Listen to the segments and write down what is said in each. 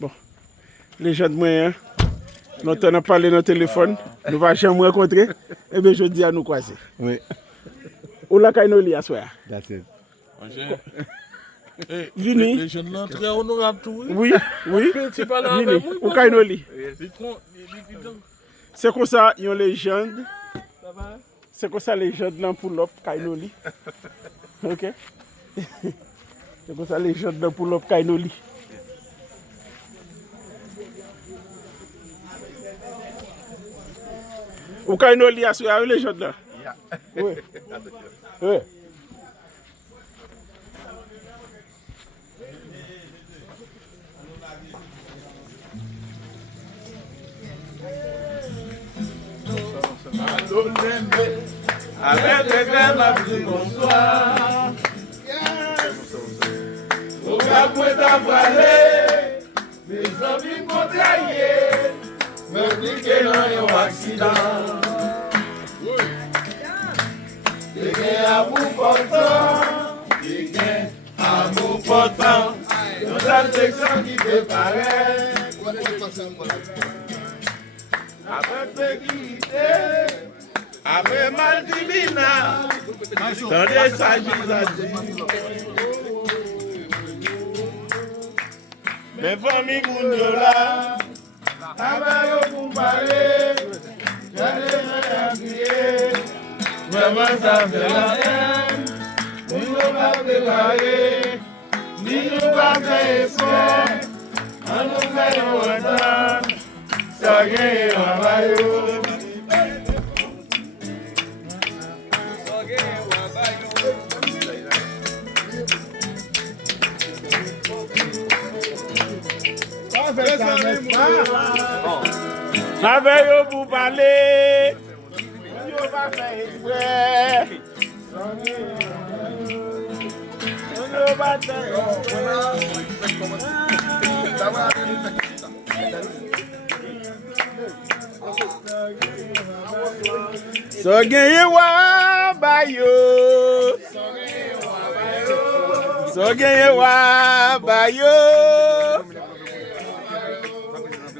Bon, les gens de moi, nous avons parlé dans le téléphone, nous ne allons jamais rencontrer, et bien je dis à nous croiser. Oui. Où la Kainoli à soir? That's it. Vini. Les jeunes là, très honorables tout. Oui, oui. Tu parles Vini. avec moi. Où Kainoli? C'est C'est comme ça, il y a une légende. C'est comme ça, légende là pour l'op Kainoli. Ok? C'est comme ça, légende là pour l'op Kainoli. Où Kainoli à soir, les légende là? Oui. Oui. Avec les frères, ma vie, bonsoir. Au cas où t'as parlé, mes amis m'ont trahi, me piqué dans un accident. Des gains à bout portant, des gains à bout portant, dans la section qui te paraît. Avec sécurité, avec mal divina, dans les sages. Mes familles Gouniola, avec eux pour parler, j'allais rien crier. Vraiment ça fait la haine, ni nous va préparer, ni nous va faire effort, on nous fait un retard, ça gagne un maillot. Avec eux pour parler, on va faire exprès. On va so gagné wa bayo, so gagné wa bayo,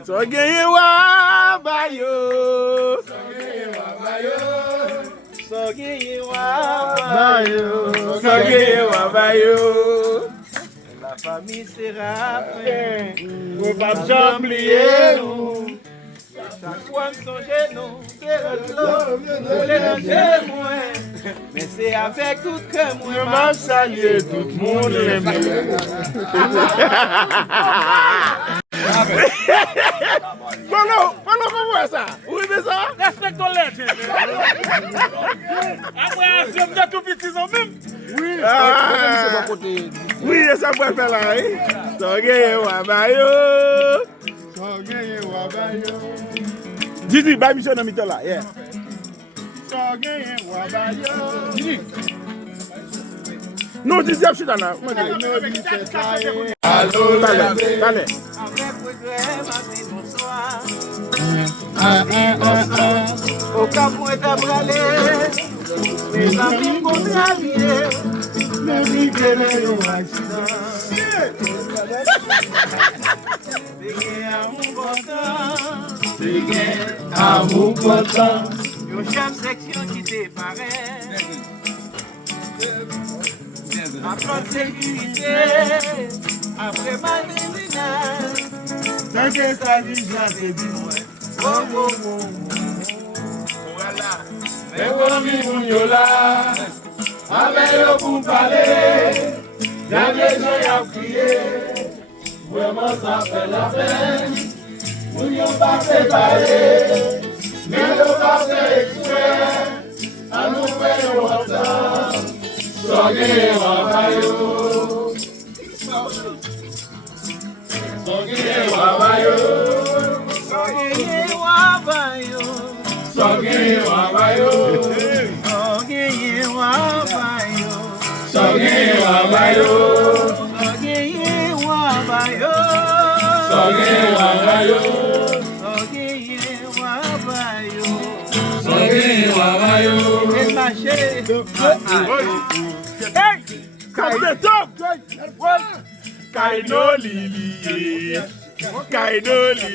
so gagné wa bayo, so gagné wa bayo, so gagné wa bayo. La famille sera fin, on va jamais oublier. Chaque fois que songe nous, c'est le l'eau, le témoin. Mais c'est avec tout que moi, je salue tout le monde. Pendant qu'on voit ça, oui, mais ça, respecte ton lait. Après, si on a tout petit, en même. Oui, oui, ça peut faire là. Sogé Wabayo. Sogé Wabayo. Didi, bah, mission dans mi-temps là, yeah. Sogé Wabayo. Didi. Non, Didi, je suis dans là. Allô, allez. Au cas où t'as bralé, mes amis m'ont trahi, me piqué dans un accident. Des gains à mon portant, des gains à mon portant, une chaque section qui te paraît. Après sécurité, après ma déménage, tant que ça dit, j'ai dit, oh, oh, oh. Voilà. Mais comme il Gouniola, avec eux pour parler, y'a des gens à crier, vraiment ça fait la peine. Nous n'avons pas préparé, mais nous pas fait exprès, à nous faire longtemps. Sogé Wabayo, Sogé Wabayo, Sogé Wabayo, Sogé Wabayo, Sogé Wabayo, Sogé Wabayo, Sogé Wabayo, Sogé Wabayo, Sogé Wabayo, Hey! Come the top! Kainoli, Kainoli,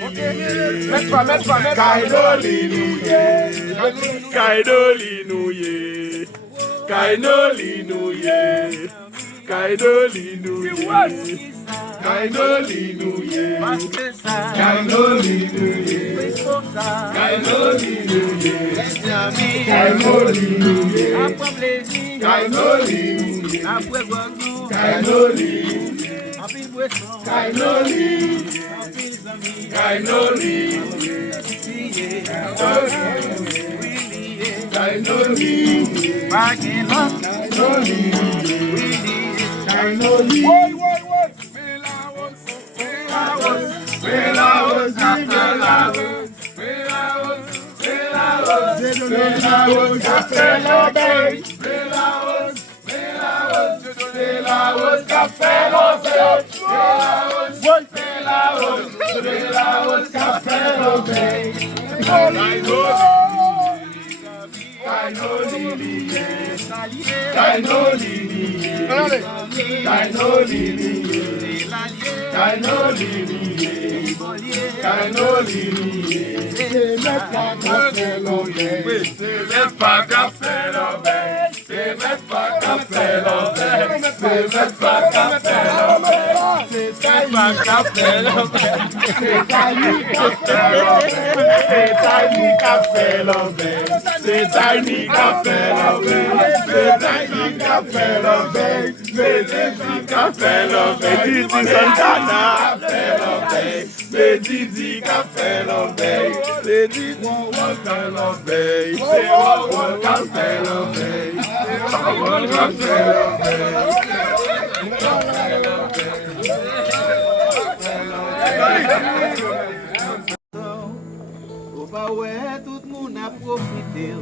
tout le monde a profité.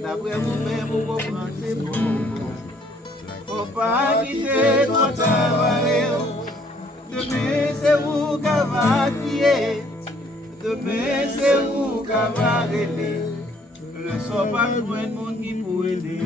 D'après vous-même, vous comprenez bon. Faut pas quitter ton travail. Demain, c'est vous qui va crier. Demain, c'est vous qui va rêver. Le soir, pas loin de monde qui peut aider.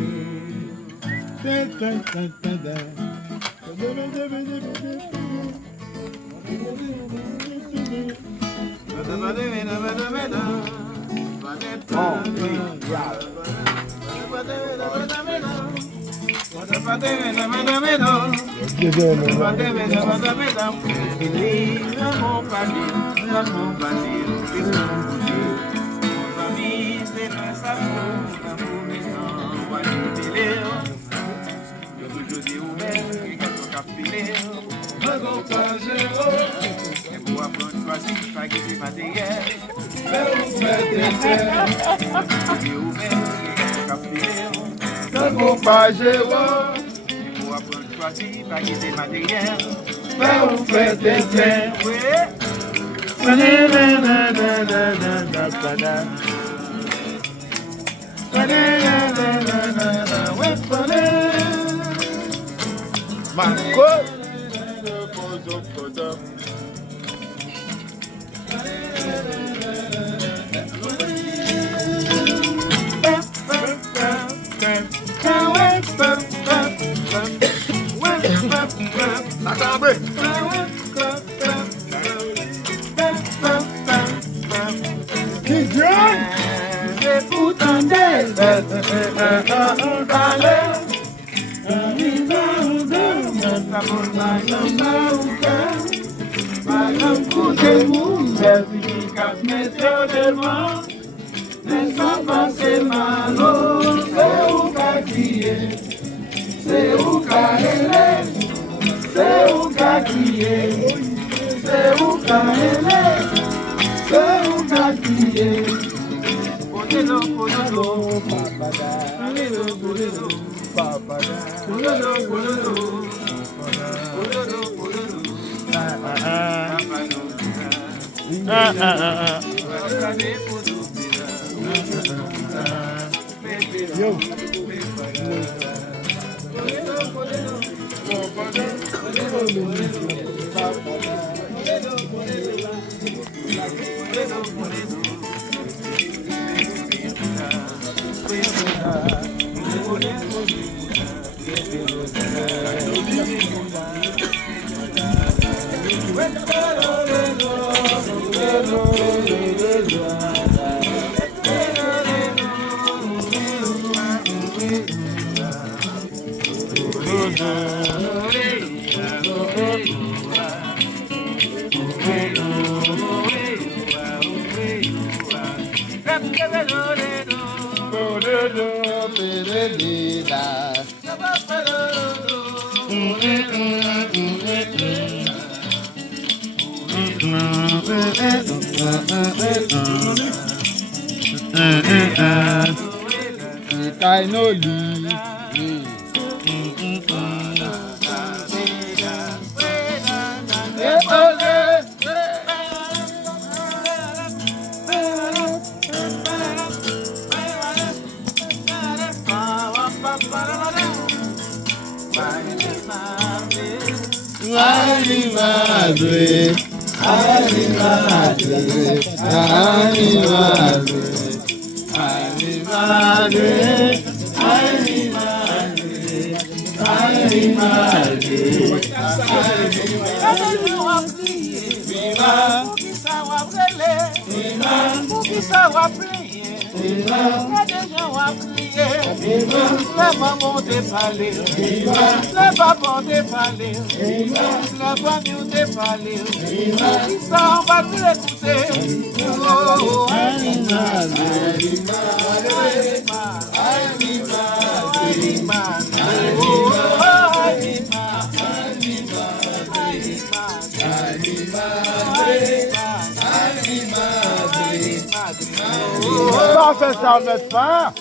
Ça met pas.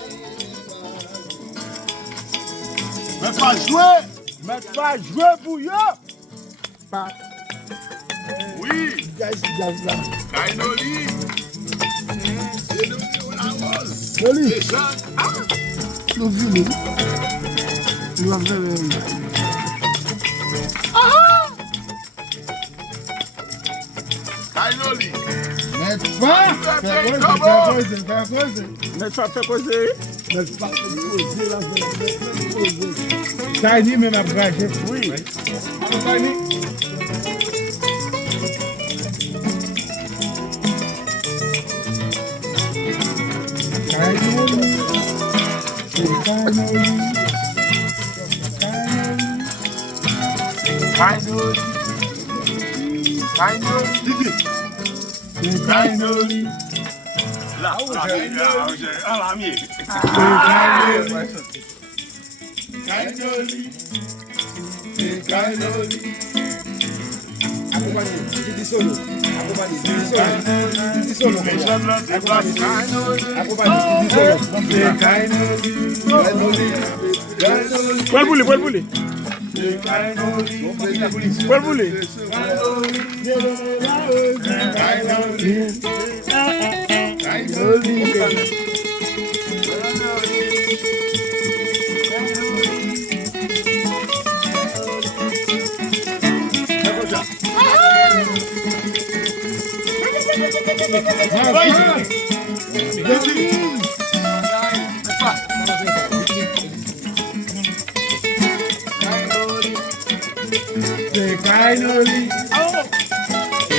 Mais pas jouer. Mais pas jouer pour eux. Oui. Kainoli. Kainoli. Mettre pas faire causer. Tiny même après. Oui. Tiny. Kainoli. Là,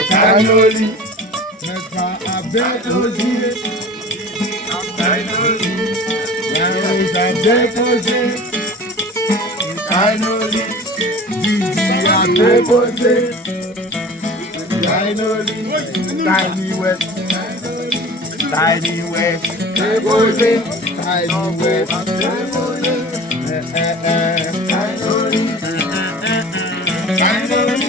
Kainoli, mais pas avec Osier. Kainoli, avec Osier. Kainoli, Didi avec Osier. Kainoli, Tiny West. Tiny West, Osier. Tiny West, Kainoli, Kainoli.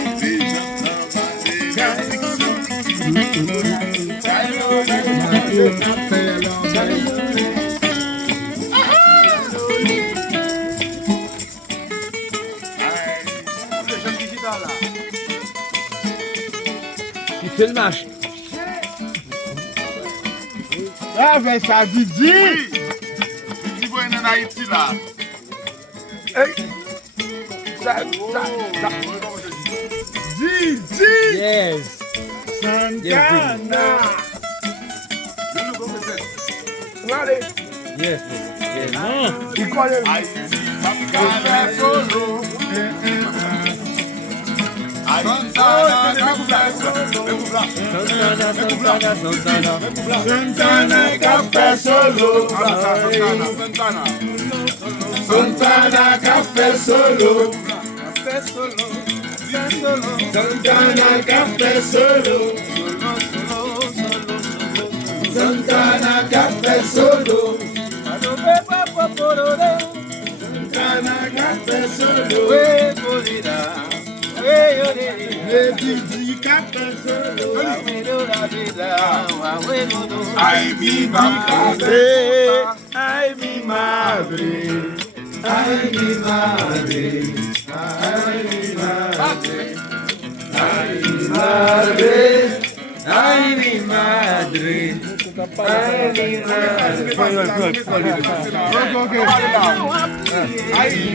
Qui fait le match? Ah, mais ça Didi! Oui! Didi voit en Haïti là. Didi! Yes! Santana! Yes! Yes! Non! Il connaît le Haïti, Capcana solo. Santana Café Solo. Santana Café Solo. Santana Café Solo. Ay, mi madre, ay, mi madre, ay, mi madre, ay, mi madre, ay, mi madre, ay, mi madre. Ay,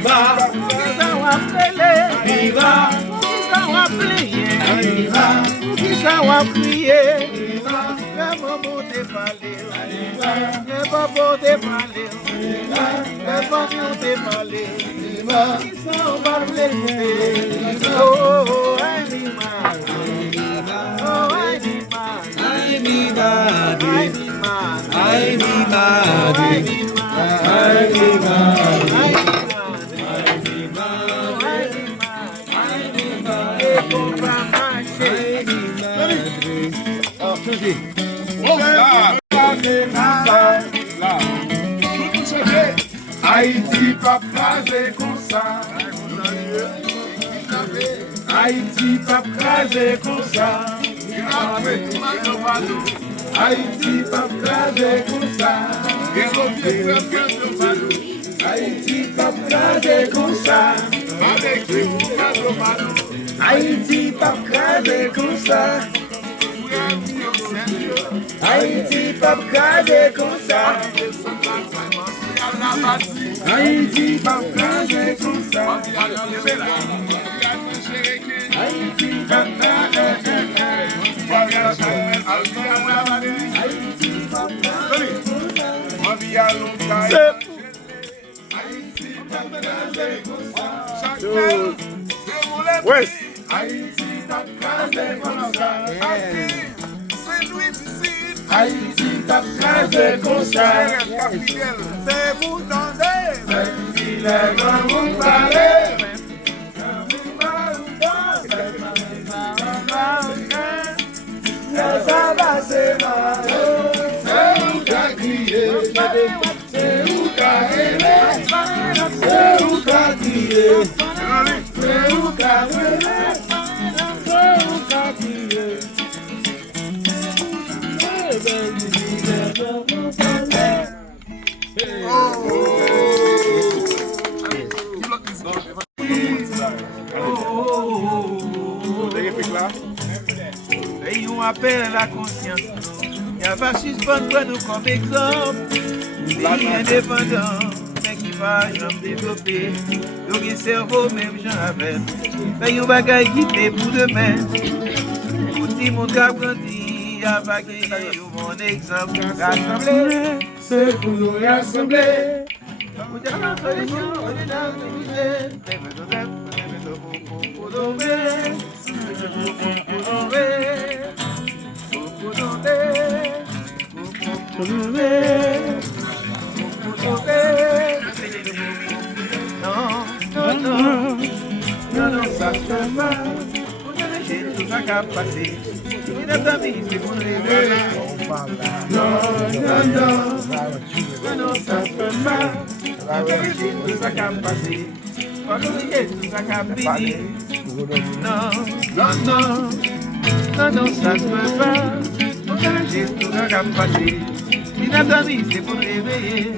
mi madre, ay, mi madre, Haïti, papa, c'est comme ça. Haïti, papa, c'est comme ça. Haïti, papa, c'est comme ça. Haïti, papa, c'est comme ça. Haïti, papa, c'est comme ça. Haïti, papa, c'est comme ça. Haïti, papa, c'est comme ça. Haïti, Haïti, t'as crasé comme ça. C'est vous tendez. Il est dans mon palais. Ça va, c'est mal. C'est où t'as crié. C'est où t'as aimé. C'est où t'as crié. C'est où t'as aimé. C'est où t'as crié. Et on appelle la conscience. Il y a pas suspendre pour nous comme exemple. Pays indépendant, mais qui va jamais développer. Donc un cerveau même j'en avais. Mais on va quitter pour demain. Pour tout le monde qui a grandi, il y a pas gagné mon exemple. Rassembler, C'est pour nous rassembler. Non, ça se mal. J'ai tout ça qu'à passer. Il n'a pas mis, c'est pour rêver. Non, ça fait mal. J'ai tout ça qu'à passer. Pas oublier tout ça qu'à finir. Non, ça se fait pas. J'ai tout ça qu'à passer. Il n'a pas mis, c'est pour réveiller.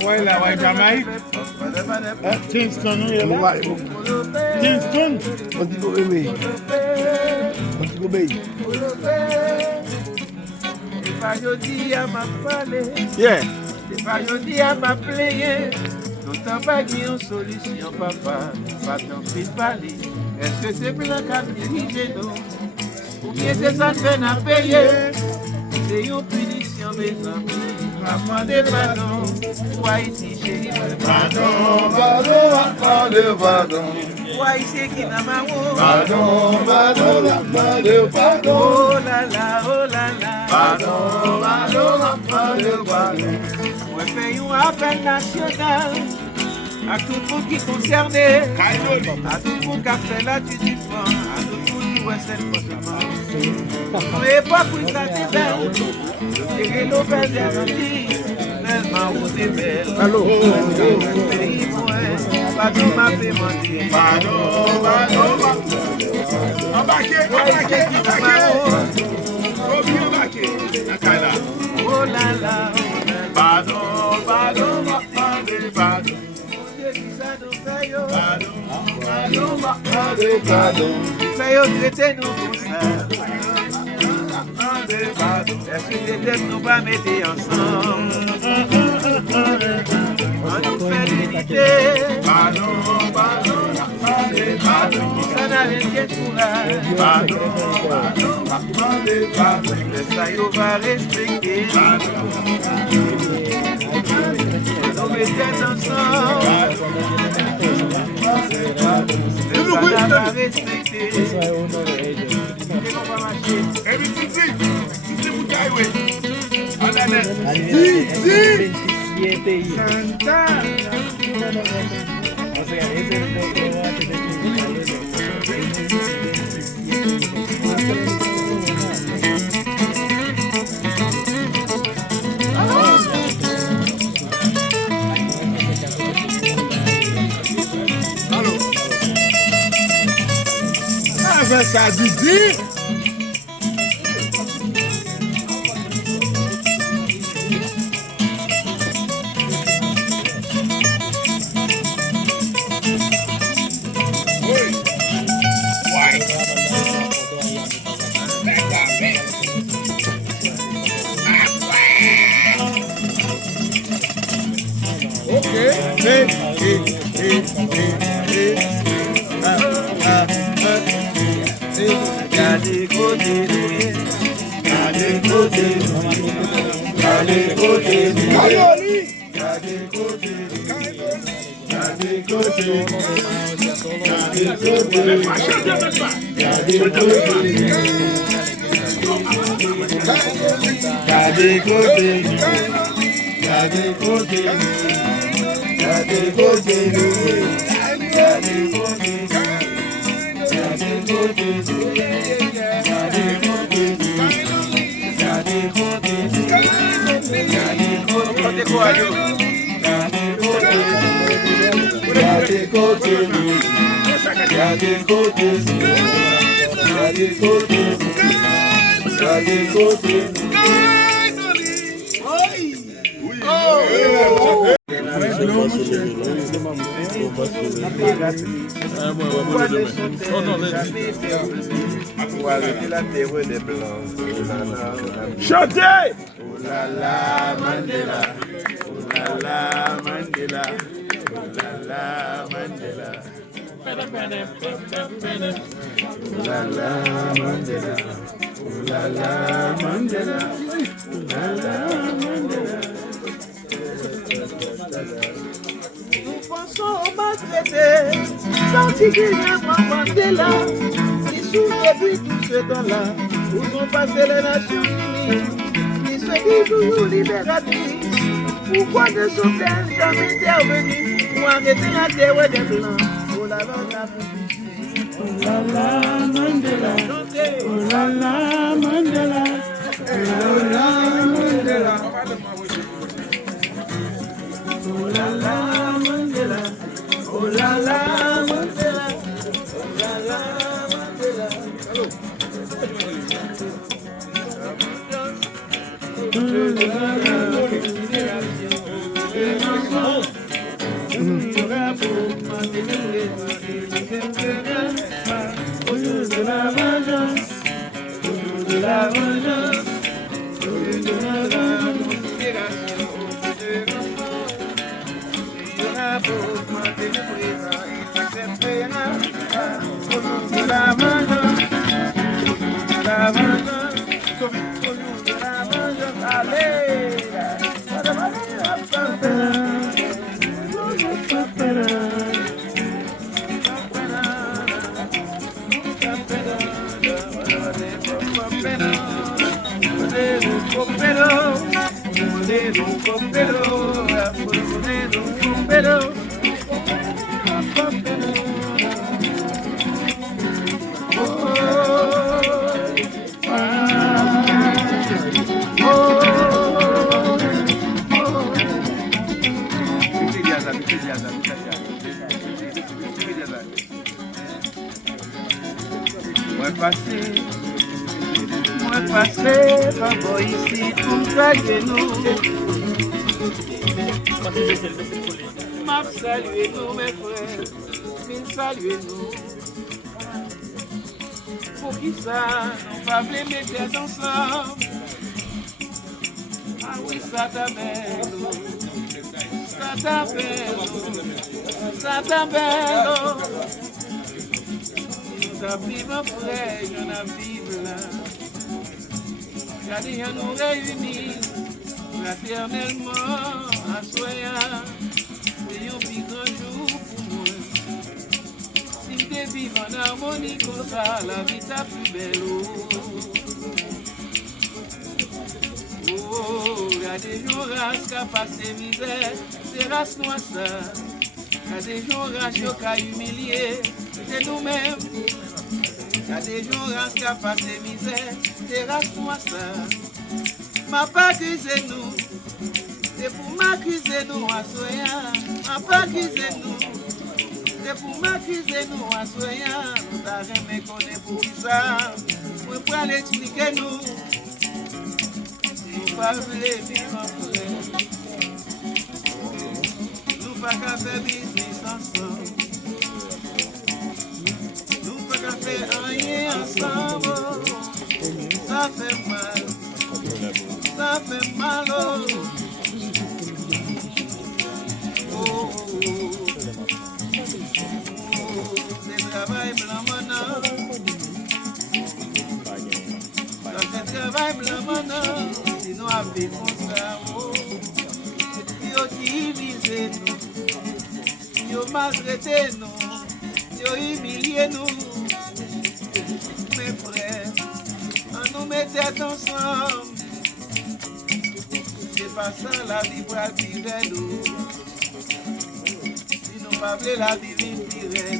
Voilà, ouais, Jamaïque. Kingston, Kingston. Yeah. C'est pas jodi à m'appeler. D'autant pas qu'il y a une solution, papa. Pas tant pis parler. Est-ce que c'est blanc qui a dirigé nous? Ou bien c'est ça qu'on a payé? C'est une punition, mes amis. Maman de pardon. Ou Haïti, chérie, Pardon, pardon, pardon. ou Haïti qui n'a pas mot. Pardon, pardon, pardon. Oh là là, oh là là. Pardon, pardon, pardon. On fait un appel national à tout le monde qui est concerné, à tout le monde qui a fait la du vent, à tout le monde qui voit cette poche. Mais pas pour ça, c'est belle. Et l'eau fait des Antilles, tellement où c'est belle. Allô? Pays moi, pas tout m'a fait mentir. Oh là là, fais-yo traiter nous comme ça. Est-ce que peut-être nous pas mettre ensemble? On nous fait l'unité. Ça n'a rien de courage. Mais ça y va respecter. Nous mettons ensemble. Ça va respecter. Ça dit. Chantez! Oh la la Mandela, oh la la Mandela, oh la la Mandela, oh la la Mandela, oh la la Mandela, oh la la Mandela. Nous pensons au maltraité, particulièrement Mandela, qui souffre depuis tout ce temps-là, où sont passées les Nations Unies, qui se dit toujours libératrice. Pourquoi ne sont-elles jamais intervenues pour arrêter la terreur des Blancs? Oh là là, la Oh la la Mandela, oh la la Mandela, oh la la Mandela, oh la la Mandela, oh la la Mandela, oh la la Mandela. Moi passé, papa ici pour me saluer nous. M'a salué nous mes frères, me saluer nous. Pour qui ça, on va les mettre ensemble. Ah oui, ça t'appelle, ça t'appelle, ça t'appelle. Nous avons mon frère, nous avons là. Regardez, nous réunis fraternellement à soyant. C'est un plus grand jour pour moi. Si tu vis en harmonie comme ça, la vie est plus belle. Oh, regardez, nos races qui passé misère, c'est race noire ça. Regardez, nos races qui ont humilié, c'est nous-mêmes. Regardez, nos races qui passé misère, c'est race noire ça. M'a pas accusé nous, c'est pour m'accuser nous à soyant. M'a pas accusé nous, c'est pour m'accuser nous à soyant. Nous t'avons jamais connu pour ça, pour pouvoir l'expliquer nous. Nous pas voulons vivre ensemble, nous pas qu'à faire business ensemble, nous pas qu'à faire rien ensemble. Ça fait mal. Ça fait mal, oh, oh, oh, c'est travail blanc maintenant, c'est travail blanc maintenant, sinon avec comme ça, oh, yo divisé nous, yo maltraité nous, yo humilié nous, mes frères, on nous mettait ensemble. C'est pas ça la vie pour vivre nous. Si nous pas voulons la vie vivre,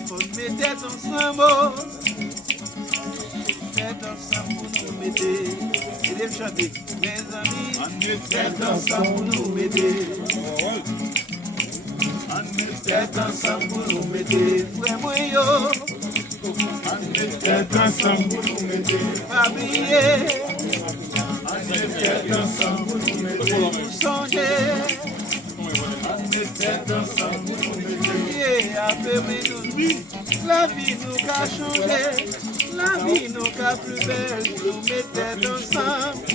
faut nous mettre ensemble. Mettre ensemble pour nous mettre. Et les chanter, mes amis. Mettre ensemble pour nous mettre. Mettre ensemble pour nous mettre. Frère moi yo. Mettre ensemble pour nous mettre. Pas oublier. Mettre ensemble pour nous mettre. Changer. Mettre ensemble pour nous mettre. Après nous, la vie nous a changé. La vie nous a plus belle. Nous mettons ensemble.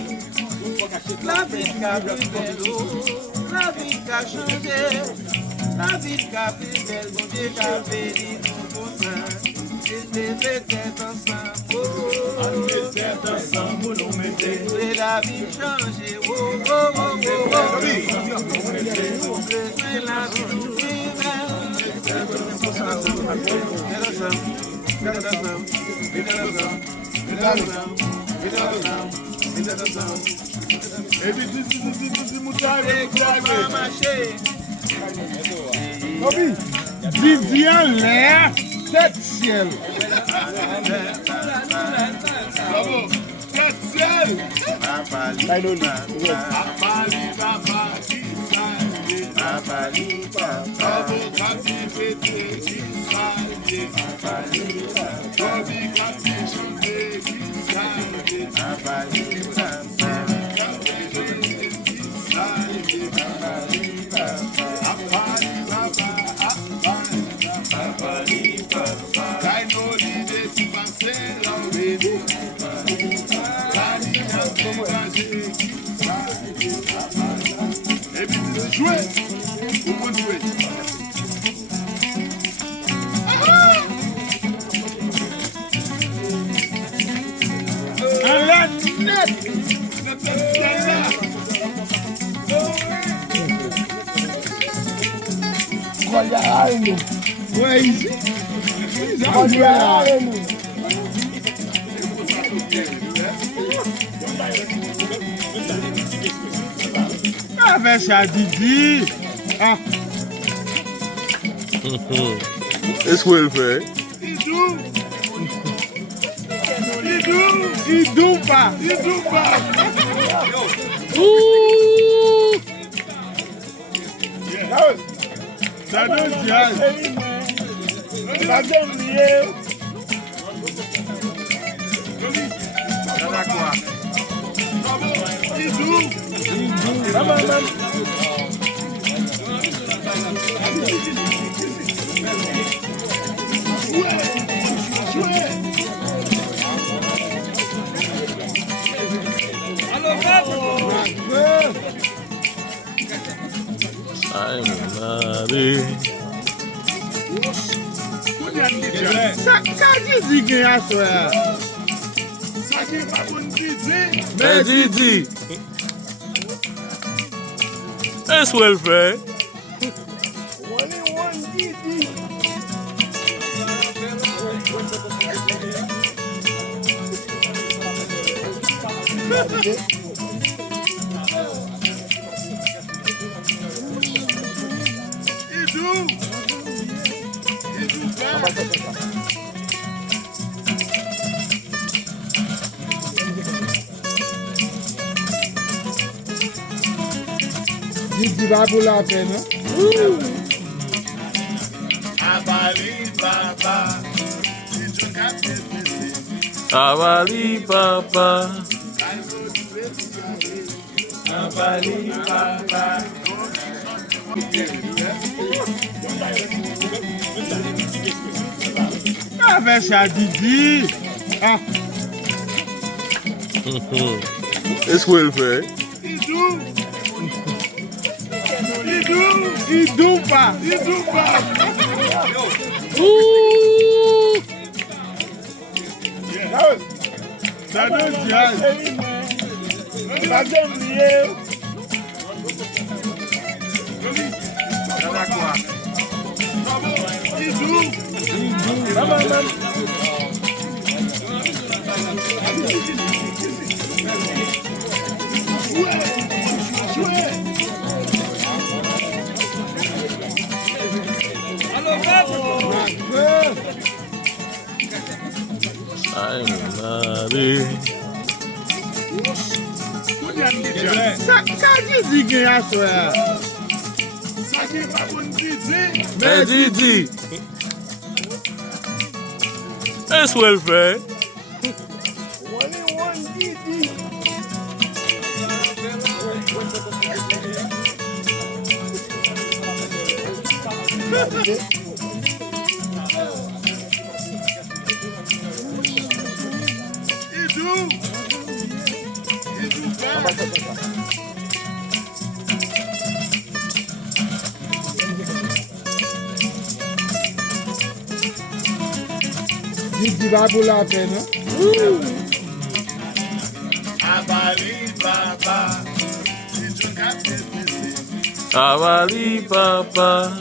La vie a plus belle. La vie a changé. La vie a plus belle. Bon Dieu a béni nous pour ça. Mettez ensemble, oh, mettez ensemble, nous mettez. Et la vie change, oh, oh, oh, oh, oh. Et la vie nous vive. Vivian l'air. Tête ciel. Bravo. Tête ciel. Jouez, vous pouvez jouer. À la net. Ouais, ici. Avec ça, Didi. Ah. Est-ce qu'il le fait? Il doux pas. Ça donne jazz. Ça donne mieux. I'm married. Ça dit qu'il y a ça. Ça dit pas bon Didi. Hey, Didi. That's well fair. Only one Didi. Didi va pour la peine. Avali papa. Avec ça, Didi. Ah, It's well fair. il doux pas. Ça donne jazz. Ça donne mieux. I'm married. Ça dit qu'il y a ça. Ça dit pas bon Didi. Hey, Didi. That's well fair. Only one Didi. Didi va pour la peine. Avali papa.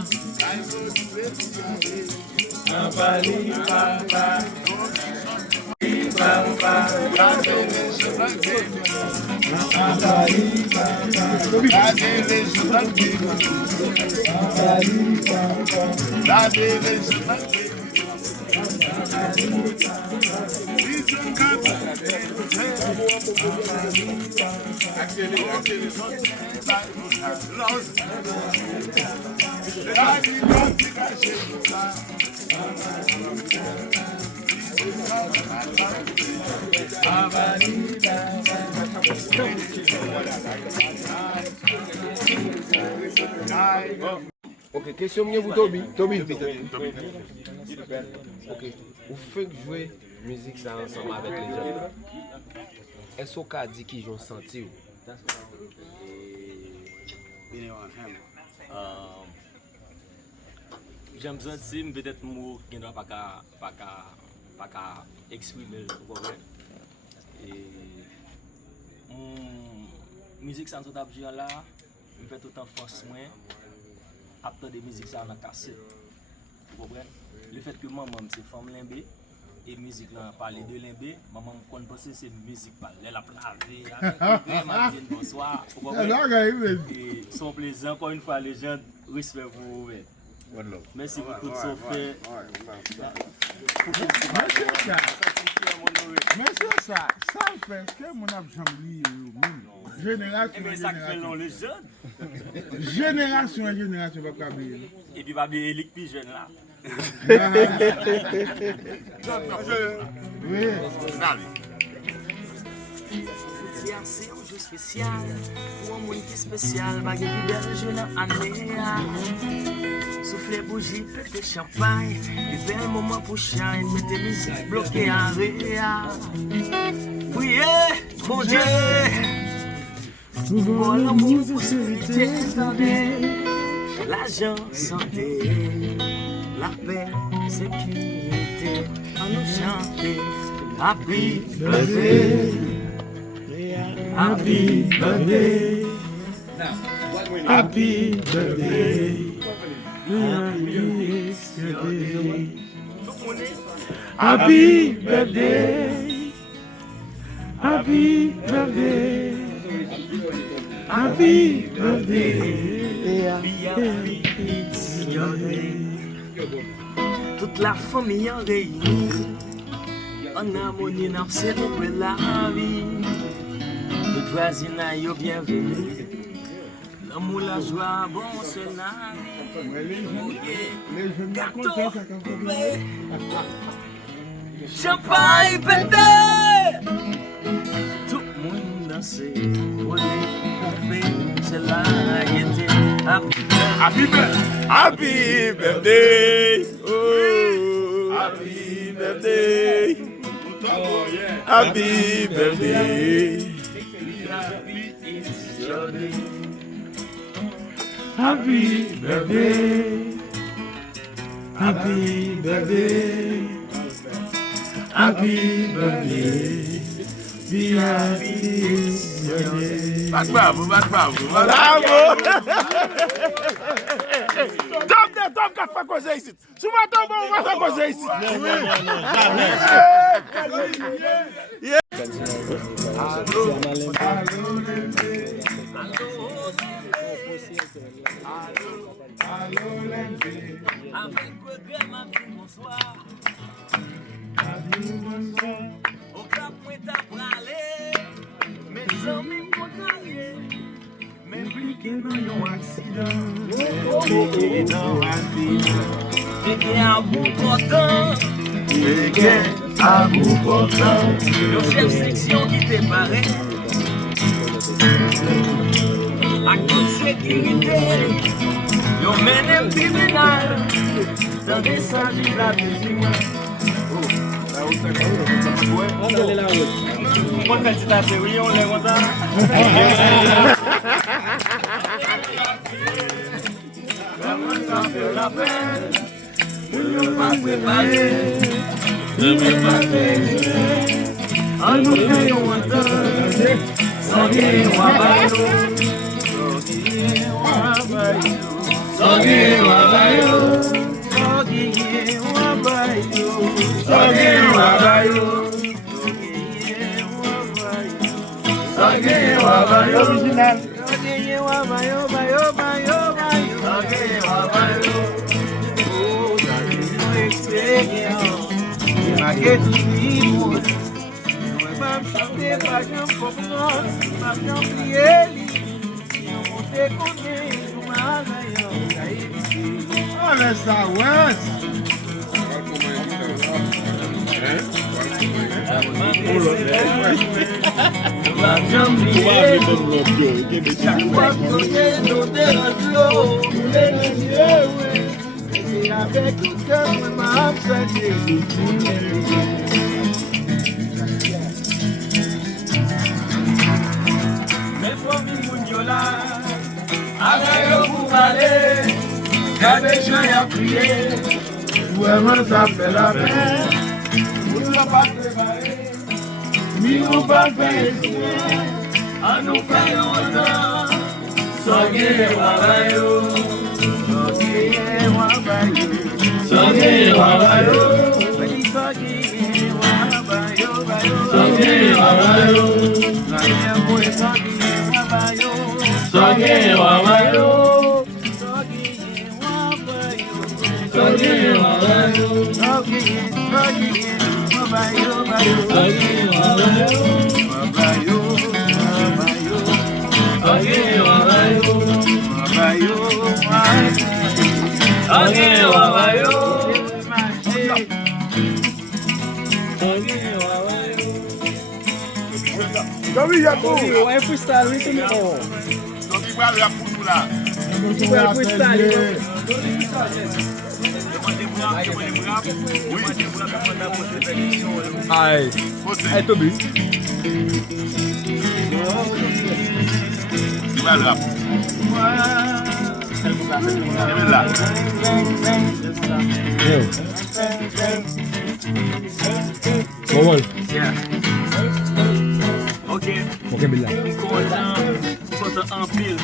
Ok, question mieux vous Toby. Toby. Ok, vous faites jouer musique ça ensemble avec les jeunes. Est-ce qu'on a dit qu'ils ont senti ou? J'aime sentir peut-être mot qui n'a pas qu'à exprimer le problème. Et musique sans tout abjure là, me fait tout en force moins. Après des musiques ça on a cassé. Vous comprenez? Le fait que maman c'est femme limbé et musique là parler de limbé, maman me connaît penser c'est musique parler elle a lavé vraiment dit bonsoir. Vous comprenez? Et son plaisir encore une fois les gens respect pour vous. Merci pour tout ce fait. Monsieur ça fait que mon abjambi génération Mais ça fait long les jeunes. génération pas oublier. Et puis pas bien élite plus jeune là. Oui. Jodi a c'est un jour spécial. Pour un monde qui est spécial, baguette qui belle jour dans l'année. Souffler bougie, péter champagne. Les belles moments pour shine, mettez musique bloquée en réa. Priez, mon Dieu. Pour l'amour, prospérité, l'argent, santé, la paix, sécurité, à nous chanter. Happy birthday, happy birthday, Happy birthday. Happy birthday. Happy birthday. Happy birthday. Toute la famille en réunie, en harmonie, n'a célébré la vie. Le voisinage est bienvenu. L'amour, la joie, bon, c'est la vie. Gâteau, coupé. Champagne, pété. Tout le monde danse. C'est la gaieté. Happy birthday. Oh, happy birthday. Happy birthday. Happy birthday. Happy birthday. Happy birthday. Be happy. Bravo. Tom qu'a fait causer ici. Souvent Tom on va faire causer ici. Avec regret, ma vie, bonsoir. Au cap, moi, t'as bralé. Mes amis m'ont m'impliqué dans un accident. J'étais à bout portant. Le chef section qui t'est paré. À toute sécurité. Yo menem tribunal. Dans des salles de la musique. On fait la route. On fait petit à oui, on les content. Ça fait la peine. On va préparer. On va préparer. On nous fait un temps. Sans guerre, on va bailler. Original. Olha essa once. Ça fait la peine, nous ne pas préparer, nous ne pas faire à nous faire honneur, sans guerre, Comme il y a tout. Ouais, freestyle, oui, c'est bon. Donc il va le rap pour nous là. Ouais, freestyle. Aïe. Aïe, Toby. Il va le rap. Il est là. Bon, ouais. Ok. Ok, Billa. Content en pile.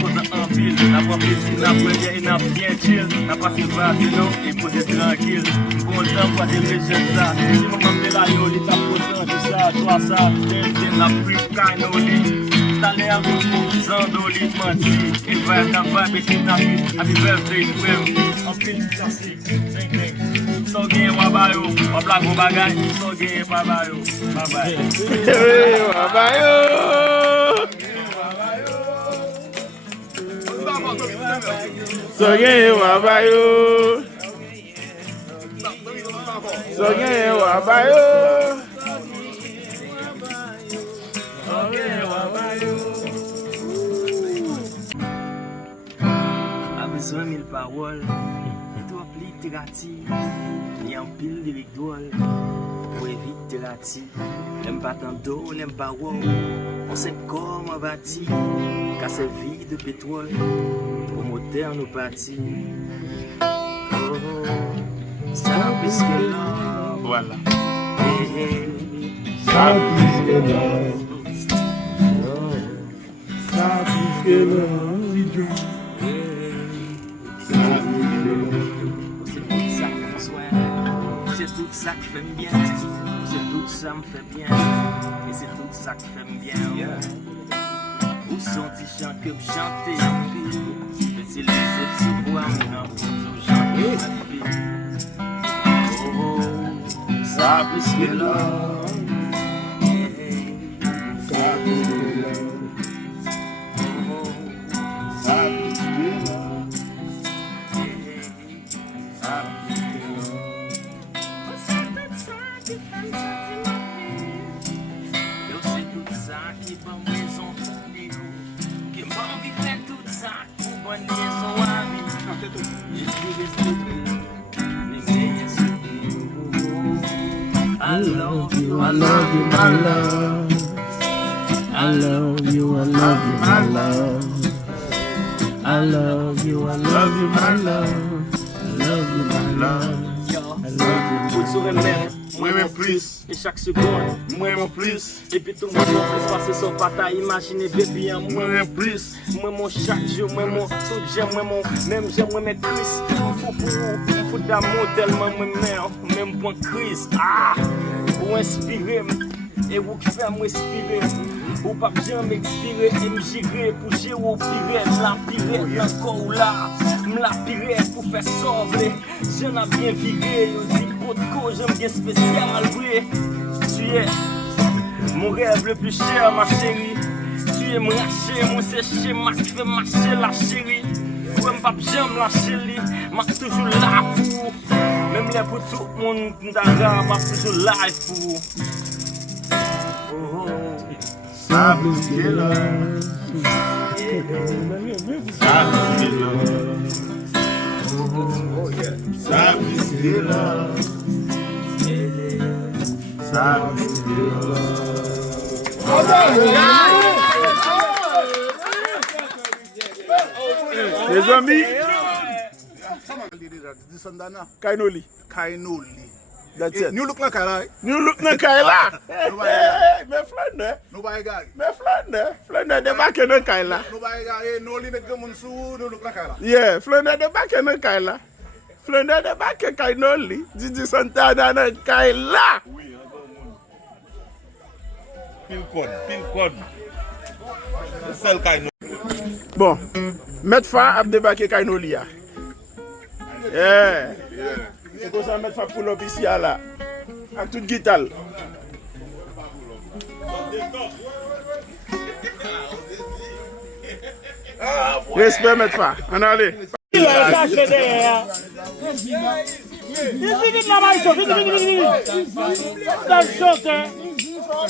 Content en pile. N'a pas pile, n'a pas bien, n'a bien chill. N'a pas fait pas de non, et poser tranquille. Content pour des messieurs ça. Si maman me la yo, il t'a content de ça, toi ça. J'ai la pris kainoli. T'as l'air de Zandoli, menti. Il va être en vibe et c'est ta vie. Happy birthday, frère. En pile, classique. So gen wabayo, wabla go bagay, so gen wabayo, bye So gen wabayo. So gen wabayo. A besoin mille paroles, trop littérative. Ni en pile de l'idole, pour éviter la tire. N'aime pas tantôt, n'aime pas wow. On sait comment on bâtit, car c'est vie de pétrole. Pour moteur nous partis. Oh, ça plus que l'or. Voilà. Ça plus que l'or. Ça plus que l'or. C'est tout ça qui fait bien, c'est tout ça me fait bien, et c'est tout ça qui fait bien. Où sont tes chants que vous chantez en pile? Petit les petits voix, mon amour, chanter ma fille. Oh, ça plus que l'or. Ça plus que l'or. Oh, ça plus que l'or. Ça plus que l'or. Eu sei tudo ça qui va maison qui m'a envie faire tout ça pour bonne maison à vie. I love you, I love you, my love. I love you, I love you, my love. I love you, I love you, my love. I love you, my love. I love you. Sur elle-même, Moi-même plus. et chaque seconde, Moi-même plus. et puis tout le monde fait passer son pata, imaginer bébé en moi Moi-même plus. moi mon chaque jour, moi mon tout j'aime, moi mon même j'aime, moi mes Chris, faut pour vous, faut d'amour tellement moi même point crise, pour inspirer, et vous qui fait m'inspirer, ou pas bien m'expirer, et me gérer, pour gérer au pire, la pire, encore là, me la pire, pour faire sauver, j'en ai bien viré, yo dit j'aime bien spécial, oui. Tu es mon rêve le plus cher, ma chérie. Tu es mon lâcher, mon séché, ma qui fait marcher la chérie. Ouais, m'pas j'aime la chérie, m'a toujours là pour. Même les pour tout le monde, m'a toujours là pour. Oh, Ça plus que l'or. Ça plus que l'or. Ça plus que l'or. Ça plus que l'or. Les amis, Kainoli. Kainoli. That's it. New look like Kainoli. New look na Kaila. Hey, me flande. Nobody got it. Me flande. Flande de back na Kaila. Nobody got it. No limit gamunsu. No look like Kaila. Yeah, flande de back na Kaila. Flande de back Kainoli. Didi Santana na Kaila. Pile code. Seul Kainoli. Bon, mettre fa ap débarquer Kainoli ya. Yeah. C'est comme ça mettre fa pull up ici là. Avec toute guitare. Respect mettre fa. On allez. À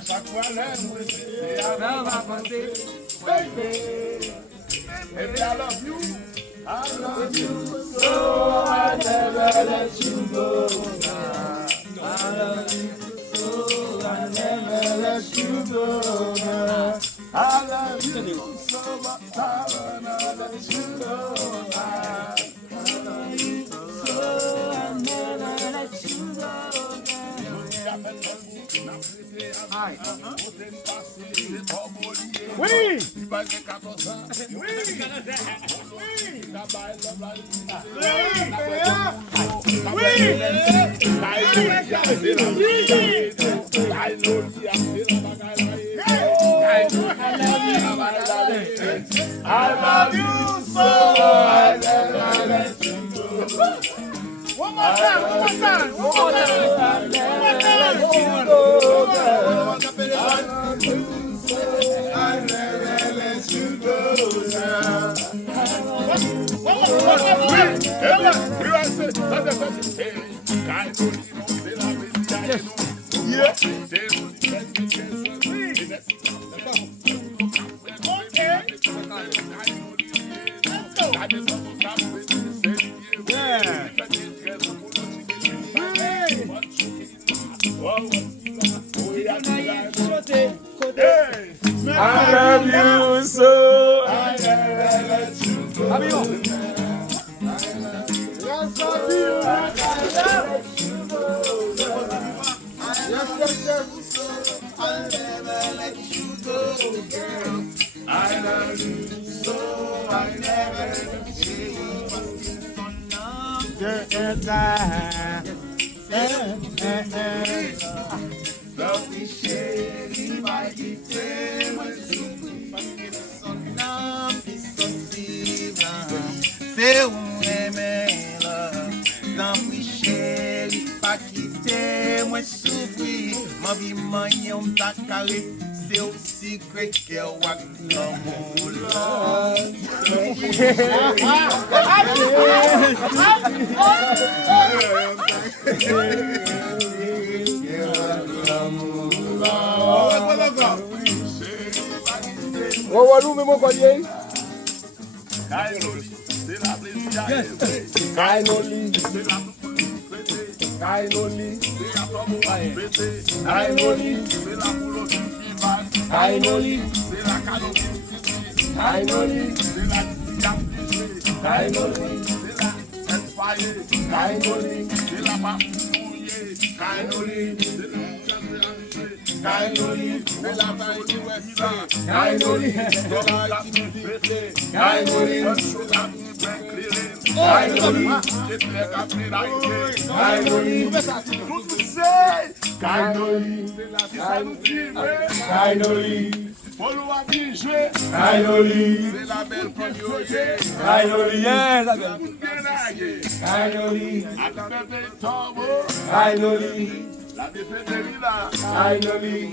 chaque fois, baby, I love you. I love you so I never let you go. I love you so I never let you go. I love you so much I will not let you go. I love you so I never let you go. Oui! I love you so I never let you go. One more time, one more time, one more time. I never let you go. I love you so I never let you go. I love you so. I never let you go. I love you. I never let you go. I'll never let you go, girl. I love you so I never let you go. Love me shady, my guitar was c'est un remède. Dans mes chéris, pas quitter moi souffrir. Ma vie m'a on t'a carré. C'est aussi secret que wack l'amour là. Walou, mais mon collier.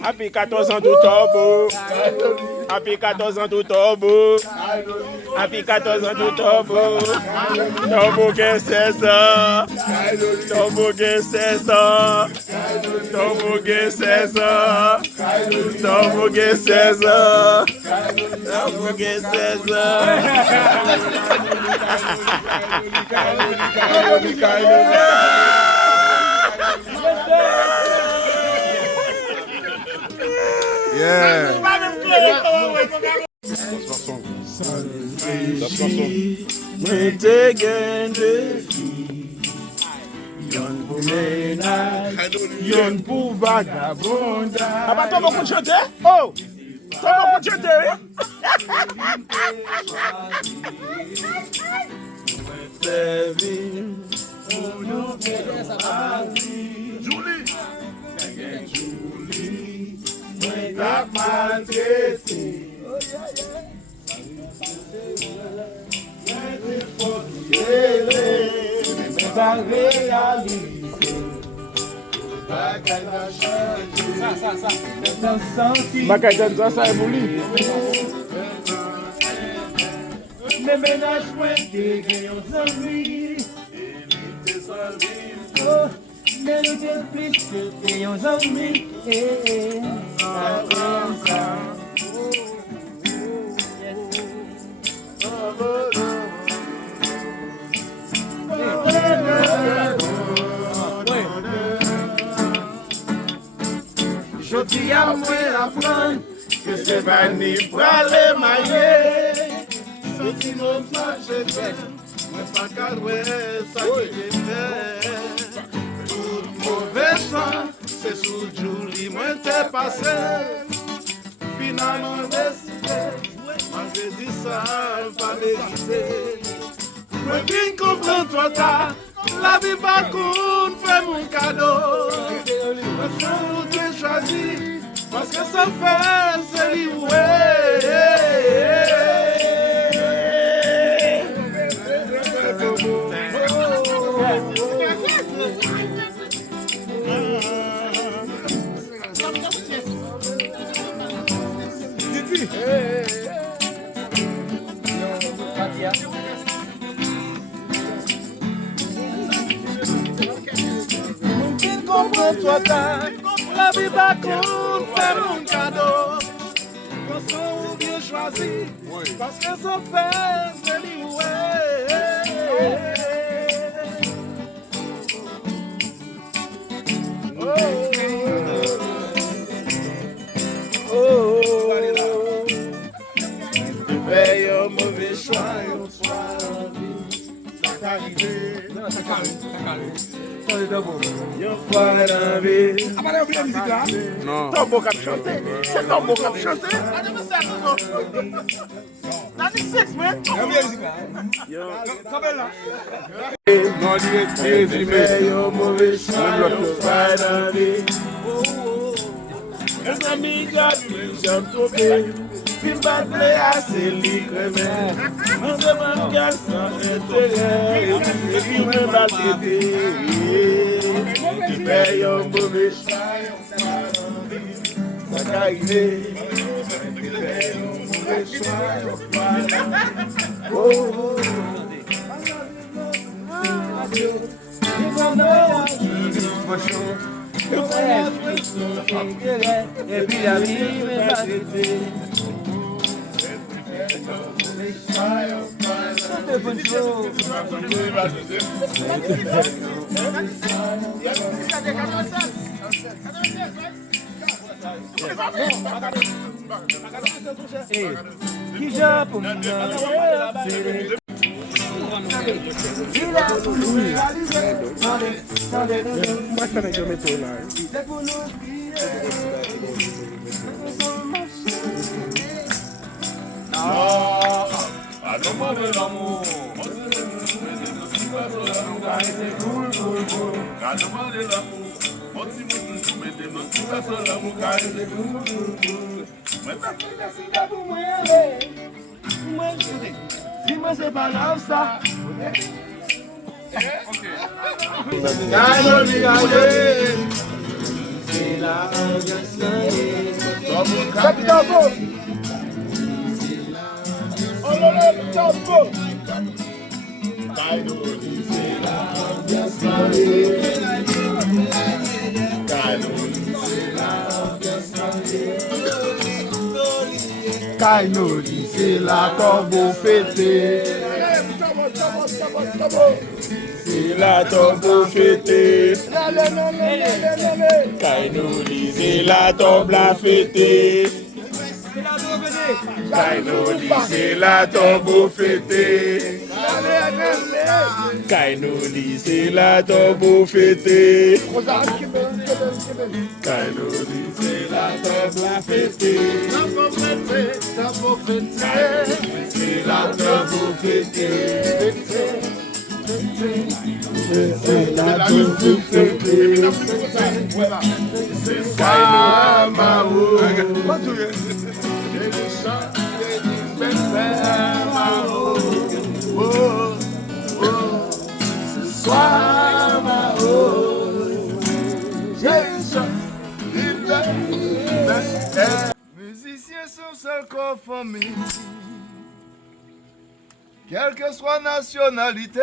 Happy 14 ans tout turbo. Happy 14 ans tout turbo. Happy 14 ans tout turbo. Turbo que 16 ans. Turbo que 16 ans. Turbo que 16 ans. Turbo que 16 ans. Turbo que 16 ans. Yeah. Mwen te gen de fi, yon pou menaj, yon pou vagabonda. Aba, to beaucoup chante? Oh! To beaucoup chante, oui? Mwen te vin, pou nou Julie! Julie, mwen kap maltrete. Bakay dan sa sa ebuli. Mais ménage moi t'es gagnant zami. Oh, mais le bien plus que t'es un zami. Je dis à moi apprendre que c'est pas ni pour aller mailler. Je dis mon pas je t'aime, mais pas qu'à louer ça que j'ai fait. Tout mauvais sang, c'est sous Julie, moi t'es passé. Finalement décidé, malgré dit ça, pas mérité. Moi bien comprends toi ta, la vie pas cool, fais mon cadeau. J'ai choisi parce que ça fait c'est toi la vie va cool, faire un cadeau. Qu'on bien choisi, parce que ça fait c'est fais un mauvais choix, un soir, ça t'arrive. Non. Tombo cap chanter. C'est Tombo cap chanter. Mauvais choix, mes amis gardent, j'aime tomber. Puis battre assez libre, mais on demande qu'elle s'en intérêt. Et puis me battre, il paye un mauvais choix, ça qu'arrive. Il paye un mauvais choix. Oh, et puis la vie me va traiter. C'est bonne chose. Qui j'ai pour moi? Dis-moi c'est pas grave ça. C'est la Kainoli, c'est la tombeau fêtée. C'est la tombeau fêtée. Kainoli, c'est la tombe la fêtée. Kainoli, c'est la tombeau fêtée. Kainoli, c'est la tombeau fêtée. Kainoli, c'est la tombe la fêtée. C'est la tombe fêtée. C'est la tombe fêtée. C'est ça, ma musiciens sont seuls qu'en famille. quelle que soit nationalité.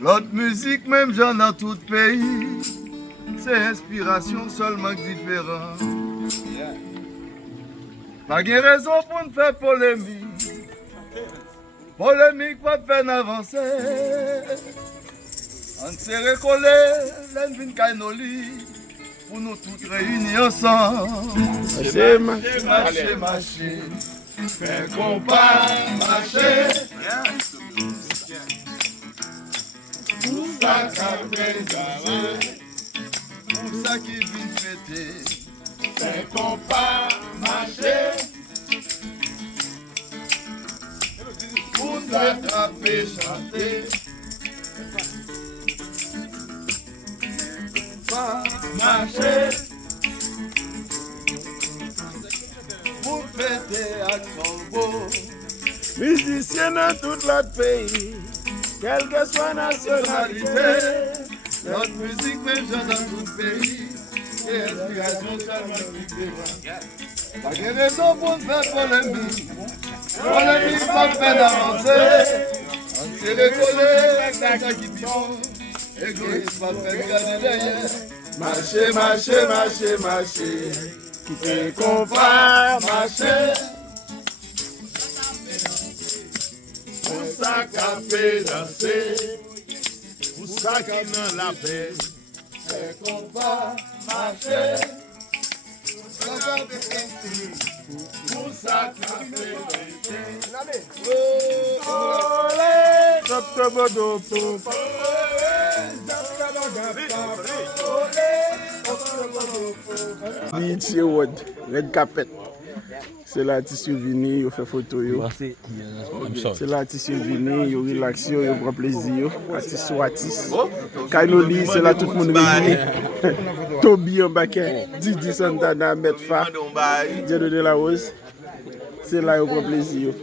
L'autre musique, même genre dans tout pays, c'est inspiration seulement différente. Pas de raison pour nous faire polémique. Polémique pas faire avancer. On s'est recollé, l'envie Kainoli, pour nous tous réunis ensemble. Marcher, faire compas, marcher. Pour ça pour ça qui vient fêter. Faire compas, marcher. Pour s'attraper, chanter. Marcher pour fêter à son beau. Musiciens dans tout l'autre pays, quelle que soit nationalité. Notre musique même dans tout pays, c'est inspiration seulement différente. Pas de raison pour faire polémique. Polémique pas faire d'avancer. On s'est recollé, ça qui vivons. Égoïsme pas faire garder derrière. Marcher, marcher, marcher, marcher. Quitter qu'on va marcher. Pour ça qu'a fait danser. Pour ça qui n'a la paix. C'est qu'on va marcher. Pour ça qu'a fait danser. BET Award, Red Carpet. C'est l'artiste qui vient, il fait photo. C'est l'artiste qui vient, il relaxe, il prend plaisir. Artiste ou artiste. Kainoli, c'est là tout le monde vient. Toby en baquet, Didi Santana, Metfa, Dieu de la Rose. C'est là il prend plaisir.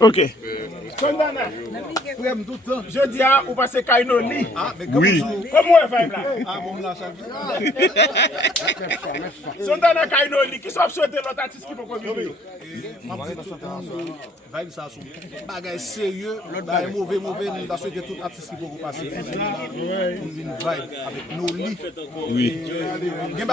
Ok. Je dis à vous passez Kainoli. Oui. Comment elle va là? Santana Kainoli, qui sont souhaité l'autre artiste qui peut venir. Vibe ça son bagage sérieux, l'autre bagage mauvais, nous avons souhaité tout artiste qui peut passer. Une vibe avec nos lits. Oui.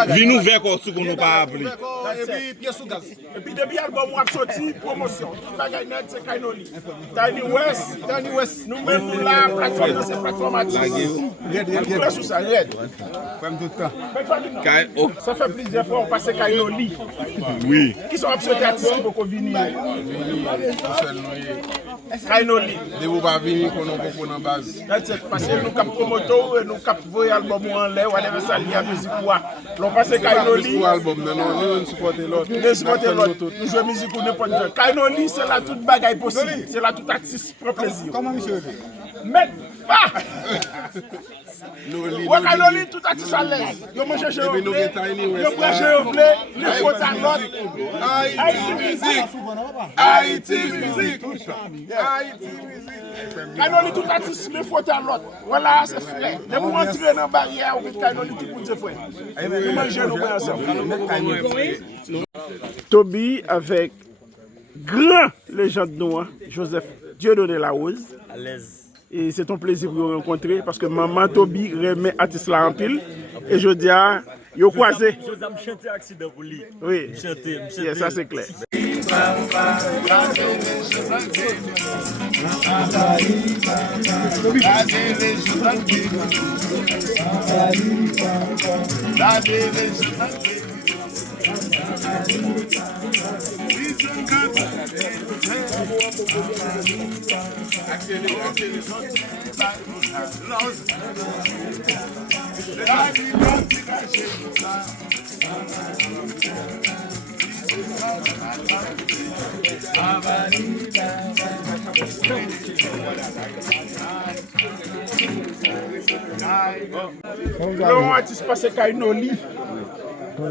Vie nous vers quoi qu'on n'a pas appelé. Et puis pièce sous gaz. Et puis depuis l'album on a sorti promotion. Tout bagage net c'est Kainoli. Danny West, nous même pour la plateforme c'est plateforme Red. Là sous ça Red. Comme tout temps. Ça fait plusieurs fois on passe Kainoli. Oui. Qui sont absolument artistes qui peuvent venir. Kainoli. De vous pas venir qu'on a pour base. Parce que nous cap promoto et nous cap voyer album en l'air ou aller ça lié à musique quoi. L'on passe Kainoli. Pour album non nous supporter l'autre. Nous supporter l'autre. Nous jouer musique ou n'importe quoi. Kainoli c'est là toute bagaille possible. C'est là tout artiste prend plaisir. Comment monsieur? Mais pas. Ouais, Kainoli tout artiste à l'aise. Yo mange chez eux. Yo mange chez eux. Les fautes à l'autre. Haïti musique. Kainoli tout artiste les fautes à l'autre. Voilà, c'est fait. Les vous entrer dans la barrière avec Kainoli tout pour dire frère. Nous mangeons nous ensemble. Toby avec grand légende noire, Joseph Dieudonné la Rose. À l'aise. Et c'est un plaisir de vous rencontrer parce que maman Toby remet artiste là en pile. Et je dis à yo croisé. Je vais me chanter accident pour lui. Oui. Chanter. Yeah, ça c'est clair. Le artiste passe Kainoli.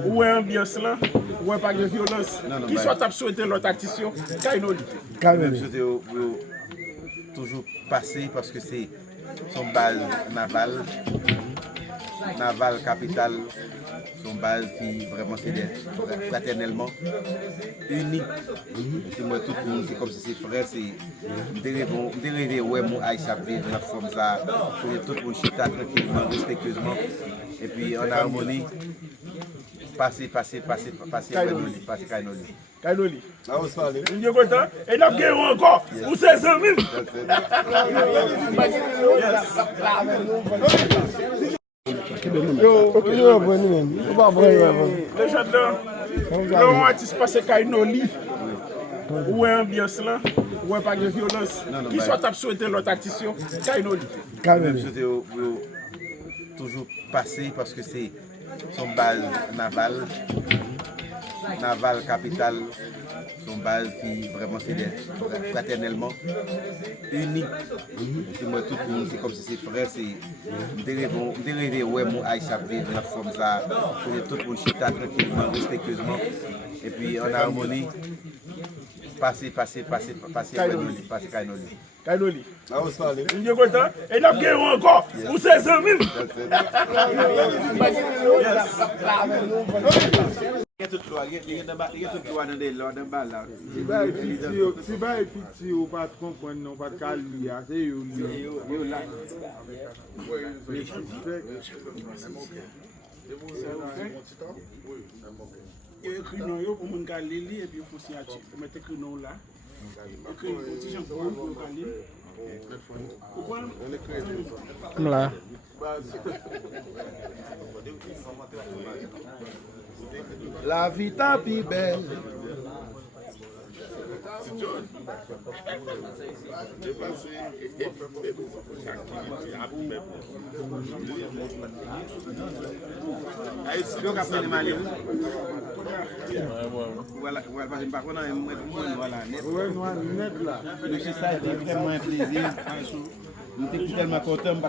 Où est l'ambiance là? ouais pas de violence. Qui soit t'a souhaité l'autre artiste, Kainoli. Même chose toujours passé parce que c'est son base navale. Naval capitale, son base qui vraiment c'est fraternellement unis. C'est moi tout le monde, c'est comme si c'est frère, c'est dérivé ouais mon Aïcha vivre la forme ça, tout le monde chita tranquillement, respectueusement, et puis en harmonie, passer Kainoli. Kainoli. On est content. Et nous avons encore pour ses amis. Le jardin, le artiste passe Kainoli. Où est l'ambiance là? Où est pas de violence? Qui soit t'a souhaité l'autre artiste, Kainoli. Même chose toujours passé parce que c'est son base navale. Naval capitale, son base qui vraiment c'est fraternellement unis. C'est moi tout le monde, c'est comme si c'est frère, c'est dérivé ouais mon Aïcha vivre la forme ça, tout le monde chita tranquillement, respectueusement, et puis en harmonie, passer Kainoli. Kainoli. On est content. Et nous avons encore pour ses amis. Si ba e piti ou pat kompren non pat kalbi a, se yo la. Yo écrit non yo pour moun ka lili et puis faut signature. Vous mettez écrit non là. Écrit petit Jean pour moun ka lili. Là. La vie ta plus belle. Voilà, net là. Le ça a été vraiment un plaisir. Nous étions tellement contents.